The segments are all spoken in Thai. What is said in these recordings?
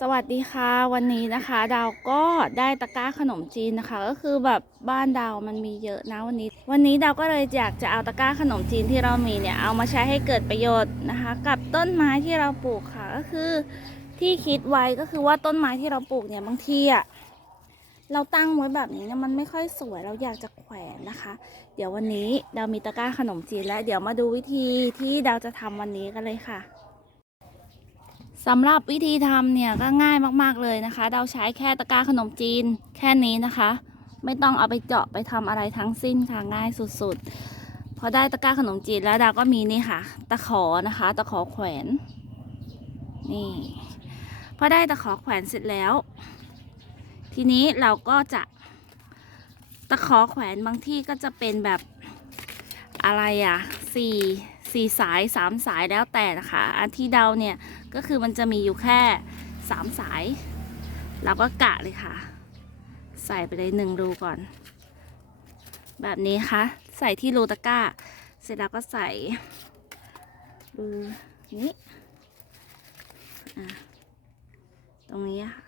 สวัสดีค่ะวันนี้นะคะ ดาวก็ได้ตะกร้าขนมจีนนะคะ ก็คือแบบบ้านดาวมันมีเยอะนะวันนี้ วันนี้ดาวก็เลยอยากจะเอาตะกร้าขนมจีนที่เรามีเนี่ยเอามาใช้ให้เกิดประโยชน์นะคะ กับต้นไม้ที่เราปลูกค่ะก็คือที่คิดไว้ก็คือว่าต้นไม้ที่เราปลูกเนี่ยบางทีอะเราตั้งไว้แบบนี้เนี่ยมันไม่ค่อยสวยเราอยากจะแขวนนะคะ เดี๋ยววันนี้ดาวมีตะกร้าขนมจีนแล้วเดี๋ยวมาดูวิธีที่ดาวจะทำวันนี้กันเลยค่ะ สำหรับวิธีทำเนี่ยก็ง่ายมากๆเลยนะคะ เราใช้แค่ตะกร้าขนมจีนแค่นี้นะคะ ไม่ต้องเอาไปเจาะไปทำอะไรทั้งสิ้นค่ะง่ายสุดๆ พอได้ตะกร้าขนมจีนแล้วดาวก็มีนี่ค่ะ ตะขอนะคะ ตะขอแขวนนี่พอได้ตะขอแขวนเสร็จแล้ว ทีนี้เราก็จะตะขอแขวนบางที่ก็จะเป็นแบบ อะไรอะสี่สี่สายสามสายแล้วแต่นะคะอันที่เดาเนี่ยก็คือมันจะมีอยู่แค่สามสายเราก็กะเลยค่ะ ใส่ไปเลยหนึ่งรูก่อน แบบนี้ค่ะ ใส่ที่รูตะกร้า เสร็จแล้วก็ใส่รูนี้อ่ตรงนี้ค่ะ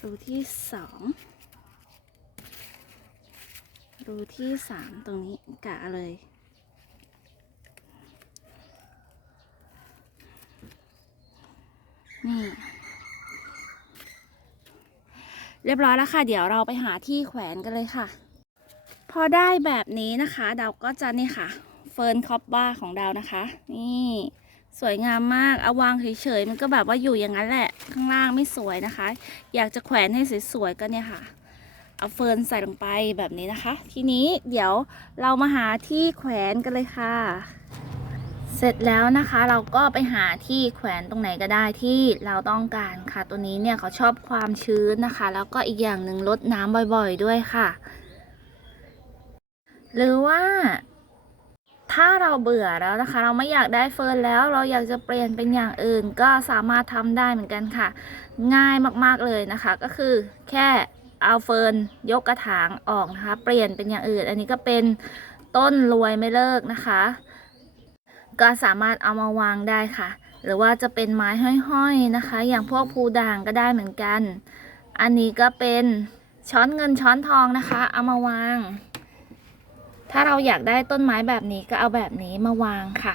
รูที่สอง รูที่สามตรงนี้กะเลย นี่ เรียบร้อยแล้วค่ะ เดี๋ยวเราไปหาที่แขวนกันเลยค่ะ พอได้แบบนี้นะคะดาวก็จะนี่ค่ะ เฟิร์นคอปบ้าของดาวนะคะ นี่สวยงามมากเอาวางเฉยๆมันก็แบบว่าอยู่อย่างนั้นแหละ ข้างล่างไม่สวยนะคะ อยากจะแขวนให้สวยๆก็เนี่ยค่ะ เอาเฟิร์นใส่ลงไปแบบนี้นะคะ ทีนี้เดี๋ยวเรามาหาที่แขวนกันเลยค่ะ เสร็จแล้วนะคะเราก็ไปหาที่แขวนตรงไหนก็ได้ที่เราต้องการค่ะ ตัวนี้เนี่ยเขาชอบความชื้นนะคะ แล้วก็อีกอย่างหนึ่งลดน้ำบ่อยๆด้วยค่ะ หรือว่าถ้าเราเบื่อแล้วนะคะ เราไม่อยากได้เฟิร์นแล้วเราอยากจะเปลี่ยนเป็นอย่างอื่นก็สามารถทำได้เหมือนกันค่ะ ง่ายมากๆเลยนะคะ ก็คือแค่ เอาเฟิร์นยกกระถางออกนะคะ เปลี่ยนเป็นอย่างอื่น อันนี้ก็เป็นต้นรวยไม่เลิกนะคะ ก็สามารถเอามาวางได้ค่ะ หรือว่าจะเป็นไม้ห้อยๆนะคะ อย่างพวกภูด่างก็ได้เหมือนกัน อันนี้ก็เป็นช้อนเงินช้อนทองนะคะ เอามาวาง ถ้าเราอยากได้ต้นไม้แบบนี้ก็เอาแบบนี้มาวางค่ะ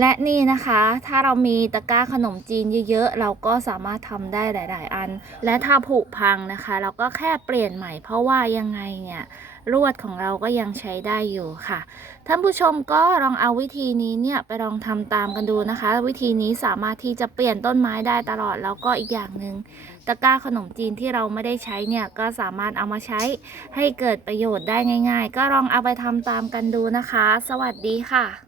และนี่นะคะถ้าเรามีตะกร้าขนมจีนเยอะๆ เราก็สามารถทำได้หลาย ๆ อัน และถ้าผุพังนะคะ เราก็แค่เปลี่ยนใหม่เพราะว่ายังไงเนี่ยลวดของเราก็ยังใช้ได้อยู่ค่ะ ท่านผู้ชมก็ลองเอาวิธีนี้เนี่ยไปลองทำตามกันดูนะคะ วิธีนี้สามารถที่จะเปลี่ยนต้นไม้ได้ตลอดแล้วก็อีกอย่างหนึ่งตะกร้าขนมจีนที่เราไม่ได้ใช้เนี่ยก็สามารถเอามาใช้ให้เกิดประโยชน์ได้ง่าย ๆ ก็ลองเอาไปทำตามกันดูนะคะ สวัสดีค่ะ